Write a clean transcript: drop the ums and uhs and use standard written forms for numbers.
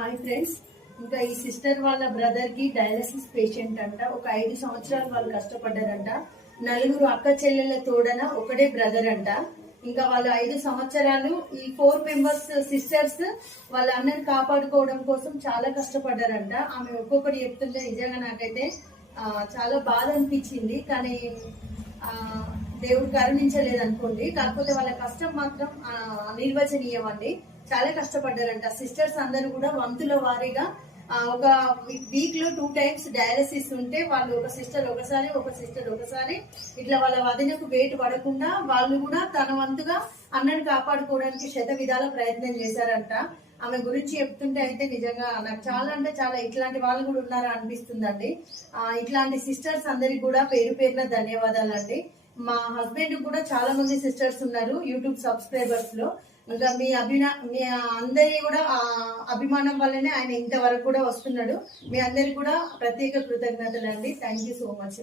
Hi friends, ఇంకా ఈ sister వాళ్ళ బ్రదర్ కి డయాలసిస్ పేషెంట్ అంట. ఒక 5 సంవత్సరాలు వాళ్ళు కష్టపడ్డారంట. 4 అక్క చెల్లెళ్ళ తోడన ఒకటే బ్రదర్ అంట. ఇంకా వాళ్ళు 5 సంవత్సరాలు ఈ 4 మెంబర్స్ సిస్టర్స్ వాళ్ళ అన్నని కాపాడుకోవడం కోసం చాలా కష్టపడ్డారంట. ఆమె ఒక్కొక్కటి చెప్తుంటే నిజంగా నాకైతే చాలా బాధ అనిపించింది. కానీ దేవుడు కరుణించలేదు అనుకోండి. కాకపోతే వాళ్ళ కష్టం మాత్రం నిర్వచనీయం అండి. చాలా కష్టపడ్డారంట. సిస్టర్స్ అందరూ కూడా వంతుల వారీగా ఒక వీక్ లో 2 టైమ్స్ డయాలసిస్ ఉంటే వాళ్ళు ఒక సిస్టర్ ఒకసారి ఇట్లా వాళ్ళ వదినకు వెయిట్ పడకుండా వాళ్ళు కూడా తన వంతుగా అన్నని కాపాడుకోవడానికి శత విధాల ప్రయత్నం చేశారంట. ఆమె గురించి చెప్తుంటే అయితే నిజంగా నాకు చాలా అంటే చాలా ఇట్లాంటి వాళ్ళు కూడా ఉన్నారా అనిపిస్తుందండి. ఇట్లాంటి సిస్టర్స్ అందరికి కూడా పేరు పేరున ధన్యవాదాలు అండి. మా హస్బెండ్ కూడా చాలా మంది సిస్టర్స్ ఉన్నారు యూట్యూబ్ సబ్స్క్రైబర్స్ లో. ఇంకా మీ అందరి కూడా అభిమానం వల్లనే ఆయన ఇంతవరకు కూడా వస్తున్నాడు. మీ అందరికి కూడా ప్రత్యేక కృతజ్ఞతలు అండి. Thank you so much.